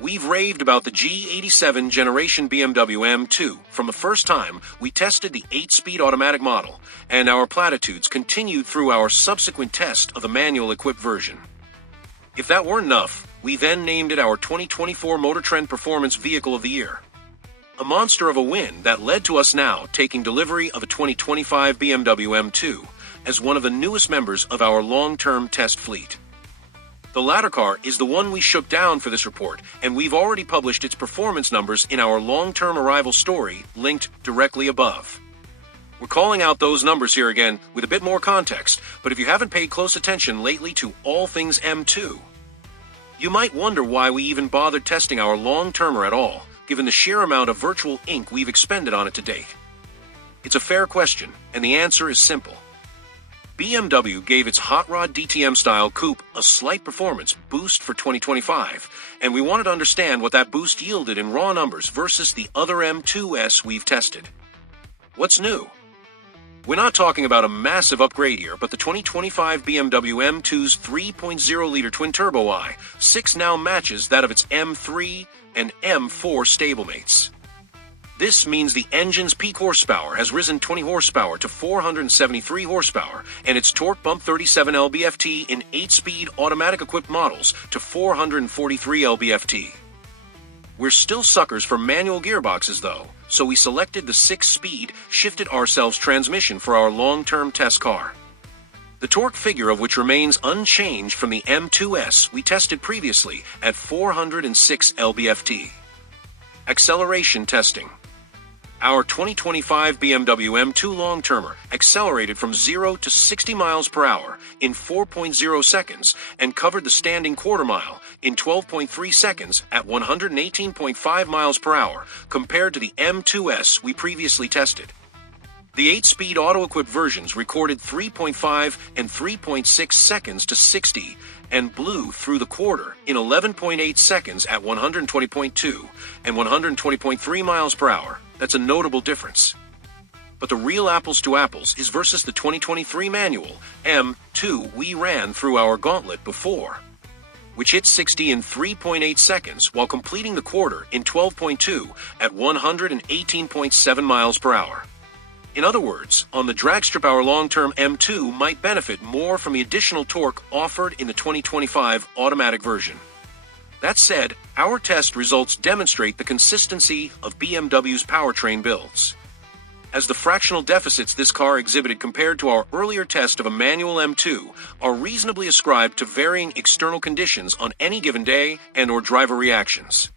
We've raved about the G87 generation BMW M2 from the first time we tested the 8-speed automatic model, and our platitudes continued through our subsequent test of the manual-equipped version. If that weren't enough, we then named it our 2024 Motor Trend Performance Vehicle of the Year. A monster of a win that led to us now taking delivery of a 2025 BMW M2 as one of the newest members of our long-term test fleet. The laCars is the one we shook down for this report, and we've already published its performance numbers in our long-term arrival story, linked directly above. We're calling out those numbers here again with a bit more context, but if you haven't paid close attention lately to all things M2, you might wonder why we even bothered testing our long-termer at all, given the sheer amount of virtual ink we've expended on it to date. It's a fair question, and the answer is simple. BMW gave its hot rod DTM-style coupe a slight performance boost for 2025, and we wanted to understand what that boost yielded in raw numbers versus the other M2s we've tested. What's new? We're not talking about a massive upgrade here, but the 2025 BMW M2's 3.0-liter twin-turbo i6 now matches that of its M3 and M4 stablemates. This means the engine's peak horsepower has risen 20 horsepower to 473 horsepower, and its torque bumped 37 lb-ft in 8-speed automatic-equipped models to 443 lb-ft. We're still suckers for manual gearboxes, though, so we selected the 6-speed, shifted-ourselves transmission for our long-term test car. The torque figure of which remains unchanged from the M2s we tested previously at 406 lb-ft. Acceleration testing. Our 2025 BMW M2 long-termer accelerated from 0 to 60 miles per hour in 4.0 seconds and covered the standing quarter mile in 12.3 seconds at 118.5 miles per hour compared to the M2s we previously tested. The 8-speed auto-equipped versions recorded 3.5 and 3.6 seconds to 60 and blew through the quarter in 11.8 seconds at 120.2 and 120.3 miles per hour. That's a notable difference. But the real apples to apples is versus the 2023 manual M2 we ran through our gauntlet before, which hit 60 in 3.8 seconds while completing the quarter in 12.2 at 118.7 miles per hour. In other words, on the dragstrip our long-term M2 might benefit more from the additional torque offered in the 2025 automatic version. That said, our test results demonstrate the consistency of BMW's powertrain builds, as the fractional deficits this car exhibited compared to our earlier test of a manual M2 are reasonably ascribed to varying external conditions on any given day and/or driver reactions.